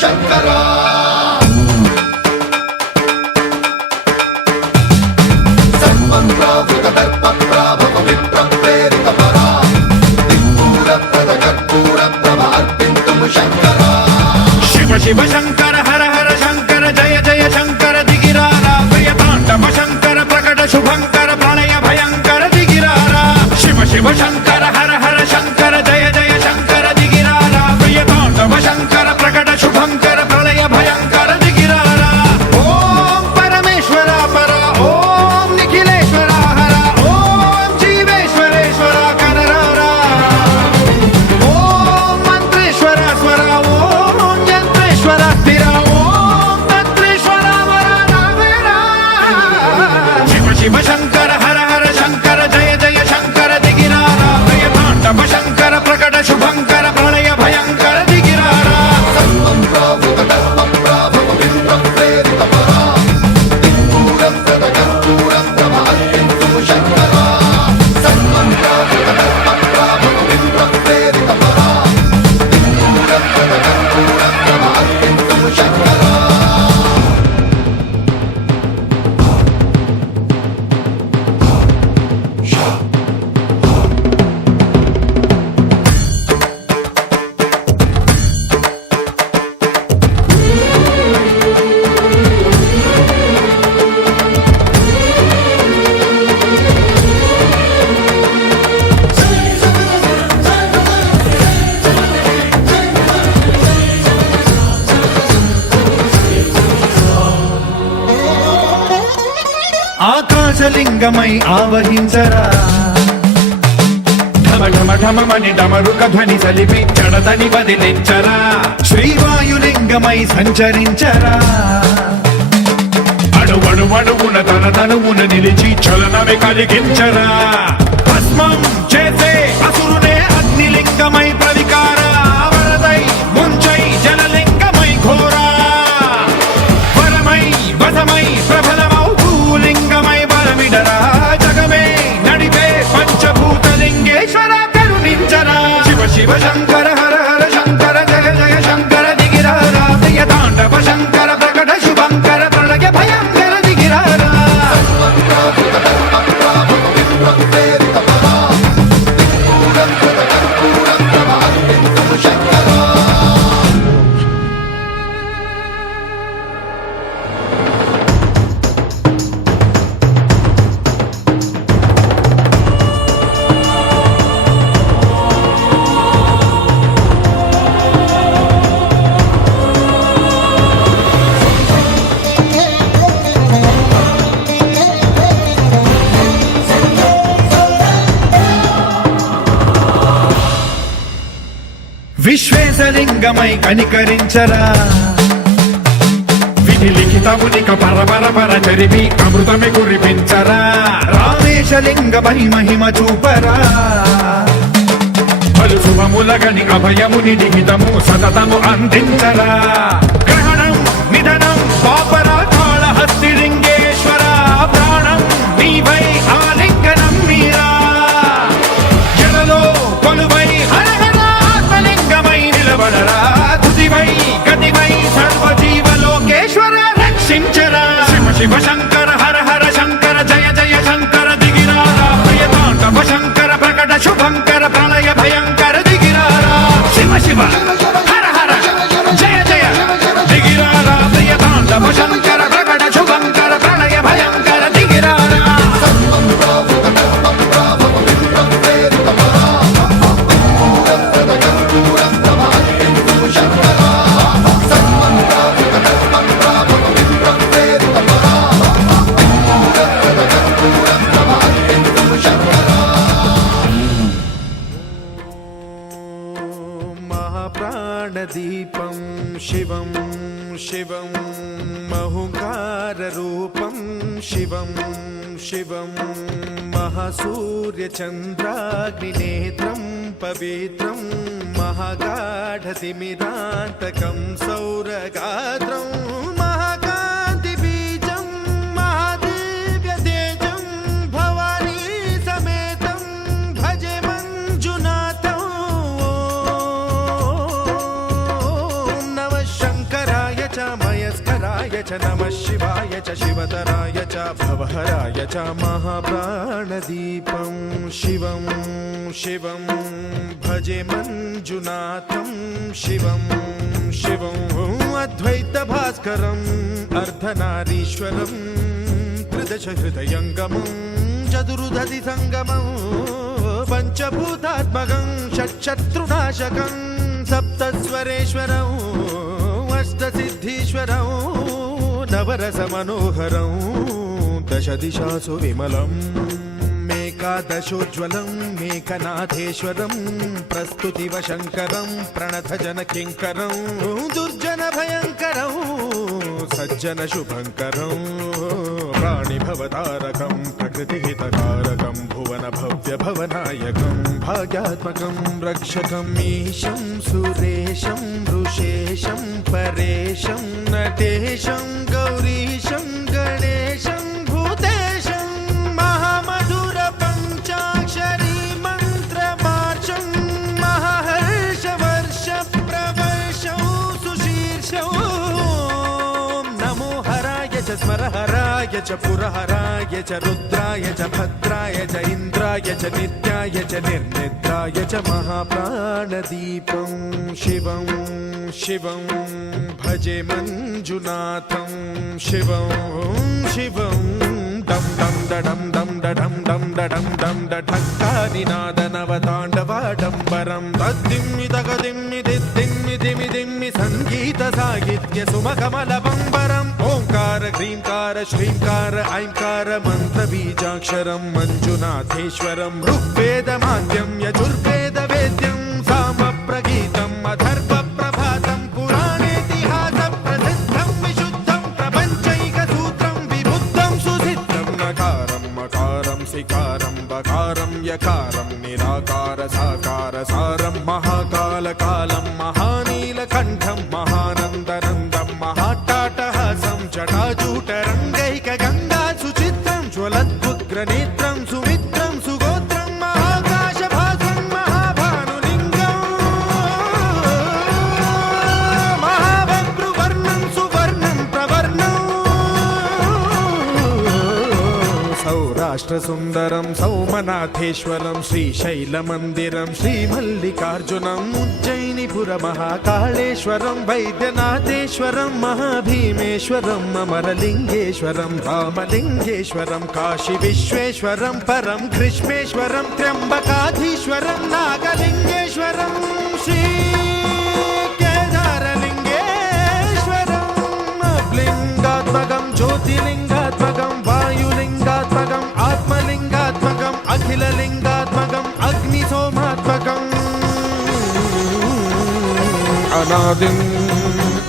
శంకరా శివ శంకర హర హర శంకర జయ జయ శంకర దిగిరారా ప్రియతాండవ శంకర ప్రకట శుభంకర ప్రళయ భయంకర దిగిరారా శివ శివ శంకర హర హర శంకర జయ జయ శంకర దిగిరారా ప్రియతాండవ శంకర ప్రకట శుభంకర ప్రళయ భయంకర దిగిరారా ఓం పరమేశ్వర పర ఓం నిఖిలేశ్వర హర ఓం జీవేశ్వరేశ్వర కనరారా ఓం మంత్రేశ్వర స్వర ఓం యంత్రేశ్వర స్థిర ఓం తంత్రేశ్వర వర నావేరా శివ శివ శంకర హర హర శంకర జయ జయ శంకర దిగిరారా ప్రియతాండవ శంకర ప్రకట శుభంకర ప్రళయ భయంకర దిగిరారా ఆకాశలింగమై ఆవహించరా ఢమ ఢమ ఢమమని డమరుక ధ్వని సలిపి చడదని వదిలించరా శ్రీవాయులింగమై సంచరించరా అణువణువున తన తనువున నిలిచి చలనమే కలిగించరా భస్మం చేసే అసురునే అగ్నిలింగమై ప్రవికార వరదై ముంచై జలలింగమై ఘోరా వరమై వసమై ప్రబలమౌ భూలింగమై బలమిడరా జగమే నడిపే పంచభూతలింగేశ్వర కరుణించరా శివ శివ శంకర హర హర శంకర జయ జయ శంకర దిగిరారా ప్రియతాండవ శంకర ప్రకట శుభంకర ప్రళయ భయంకర దిగిరారా విశ్వేశలింగమై కనికరించరా విధి లిఖితమునిక పరపర పర చరివి అమృతమి కురిపించరా రామేశలింగమై మహిమ చూపరా పలు శుభములగని అభయముని లిఖితము సతతము అందించరా గ్రహణం నిధనం పాపరా కాళహస్తిలింగేశ్వర ప్రాణం నీవై ఆలింగనం మీరా జలలో కొలువై తుదివై గతివై సర్వజీవలోకేశ్వర రక్షించరా శివ శివ శంకర హర హర శంకర జయ జయ శంకర దిగిరారా ప్రియతాండవ శంకర ప్రకట శుభంకర ప్రళయ భయంకర దిగిరారా శివ శివ హర హర జయ జయ దిగిరారా ప్రియతాండవ శంకర ప్రకట శుభంకర ప్రళయ భయంకర దిగిరారా దీపం శివం శివం మహుకారరూపం శివం శివం మహాసూర్యచంద్రాగ్నినేత్రం పవిత్రం మహాగాఢతిమిరాంతకం సౌరగాత్రం మహాకాంతిబీజం మహాదివ్యతేజం భవానీ సమేతం భజే మంజునాథం ఓం నమః శంకరాయ च नमः शिवाय च शिवतराय च भवहराय च महाप्राणदीपं शिवं शिवं भजे मञ्जुनाथं शिवं शिवं अद्वैतभास्करम् अर्धनारीश्वरं त्रिदशहृदयङ्गमं चतुर्दधि सङ्गमं पञ्चभूतात्मकं षट्शत्रुनाशकं सप्तस्वरेश्वरं अष्टसिद्धीश्वरं नवरसमनोहरं दशदिशासु विमलम् एकादशोज्ज्वलं मेकनाथेश्वरं प्रस्तुतिवशङ्करं प्रणतजनकिङ्करं दुर्जनभयङ्करं सज्जनशुभङ्करं प्राणिभवतारकं प्रकृतिहितकारकं भुवनभव्यभवनायकं भाग्यात्मकं रक्षकं ईशं सुरेशं ऋषेशं परेशं नटेशं गौरीशं गणेशं भूतेशं महामधुर पञ्चाक्षरी मन्त्रमार्चं महाहर्षवर्ष प्रवर्षं सुशीर्षं नमो हराय च स्मरहराय च पुरहराय च रुद्राय च भद्राय च इन्द्राय च नित्याय च निर्निद्राय च महाप्राणदीपं शिवं शिवं भजे मञ्जुनाथं शिवं शिवं दं दं दडं दं दडं दं दडं दं दढक्कानिनादनवताण्डवाडम्बरं तद्दिम्मि तगदिम्मि दिद्दिम्मि दिमि दिम्मि सङ्गीतसाहित्य सुमकमलबम्बरम् ओङ्कार ह्रीङ्कार श्रीङ्कार ऐङ्कार मन्त्रबीजाक्षरं मञ्जुनाथेश्वरं ऋग्वेदमाद्यं यजुर्वेदवेद्यं सामप्रगीतम् अथर्वप्रभातं पुराणेतिहासप्रसिद्धं विशुद्धं प्रपञ्चैकसूत्रं विबुद्धं सुसिद्धं नकारं मकारं सिकारं बकारं यकारं निराकार साकार सारं महाकालकालं महानीलकण्ठं महानन्दनन्दं महाट्टाटहासं जटाजूटरङ्गैकगङ्गा सुचित्रं ज्वलद्वुग्रनेत्रं सुमित्रं सुगोत्रं महाकाशभासं महाभानुलिङ्गं महाभद्रुवर्णं सुवर्णं प्रवर्णं सौराष्ट्रसुन्दरं सौमनाथेश्वरं श्रीशैलमन्दिरं श्रीमल्लिकार्जुनम् उज्जयिनीपुरमहाकाळेश्वरं वैद्यनाथेश्वरं महाभीमेश्वरम् अमरलिङ्गेश्वरं रामलिङ्गेश्वरं काशीविश्वेश्वरं परं कृष्णेश्वरं त्र्यम्बकाधीश्वरं नागलिङ्गेश्वरं श्रीकेदारलिङ्गेश्वरम् अब्लिङ्गात्मकं ज्योतिलिङ्गात्मकं वायुलिङ्गात्मकम् आत्मलिङ्गात्मकम् अखिललिङ्गात्मकम् अग्निसोमात्मकम् अनादिम्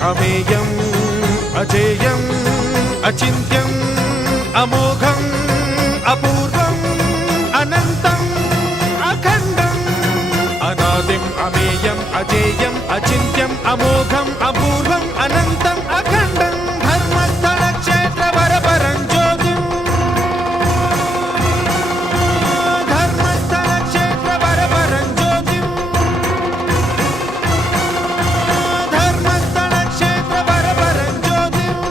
अमेयम् अजेयम् अचिन्त्यम् अमोघम् अपूर्वम् अनन्तम् अखण्डम् अनादिम् अमेयम् अजेयम् अचिन्त्यम् अमोघम् अपूर्वम् अनन्तम् अखण्डम् धर्मस्थलक्षेत्रवरपरं ज्योतिम् धर्मस्थलक्षेत्रवरपरं ज्योतिम् धर्मस्थलक्षेत्रवरपरं ज्योतिम्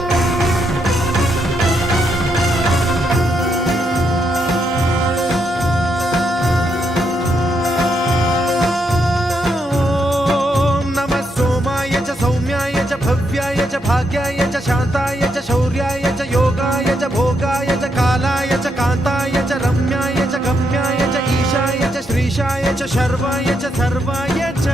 नमः सोमाय च सौम्याय च भव्याय च भाग्याय च शान्ताय च शौर्याय च योगाय च भोगाय च कालाय च कान्ताय च रम्याय च गम्याय च ईशाय च श्रीशाय च शर्वाय च सर्वाय च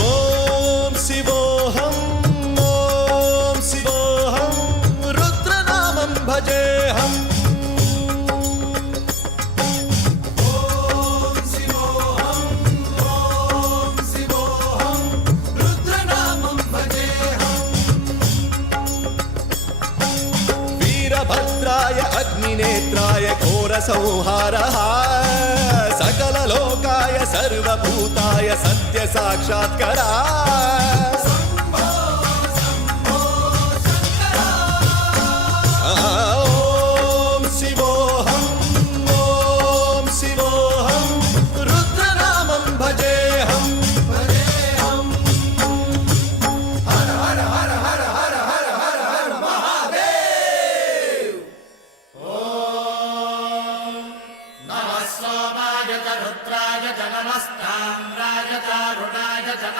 ॐ शिवोऽहं रुद्रनामं भजेऽहम् रुद्रनामं भजेऽहम् वीरभद्राय अग्निनेत्राय घोरसंहारः सकललोकाय सर्वभूताय सत्यसाक्षात्करा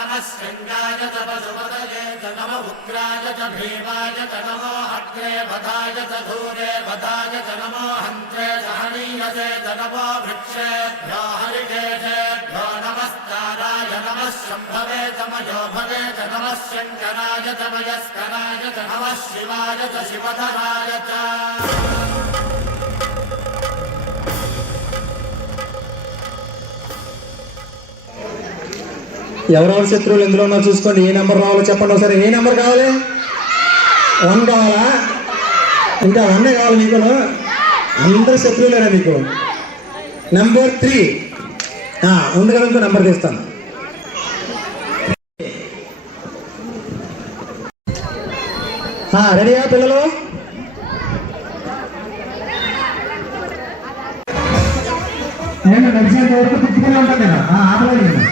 नमः शृङ्गाय च पशुपतये च नम उग्राय च भीमाय च नमो अग्रे वधाय च धूरे वधाय च नमो हन्त्रे च हनीयसे च नमो वृक्षेभ्यो हरिकेशेभ्यो नमस्काराय नमः शम्भवे च मयोभवे च नमः शङ्कराय च मयस्कराय च नमः शिवाय च शिवधराय च ఎవరెవరు శత్రువులు ఎందులో ఉన్నారు చూసుకోండి. ఏ నెంబర్ రావాలో చెప్పండి ఒకసారి. ఏ నెంబర్ కావాలి? 1 కావాలా? ఇంకా 1 కావాలి మీకు? అందరు శత్రువులేరా మీకు? నెంబర్ 3 ఉంది కదా, ఇంకో నెంబర్ తీస్తాను. రెడీయా పిల్లలు? నేను నడిచేంత వరకు తిప్పుకుని ఉంటాను నేను. ఆపలేదు నేను.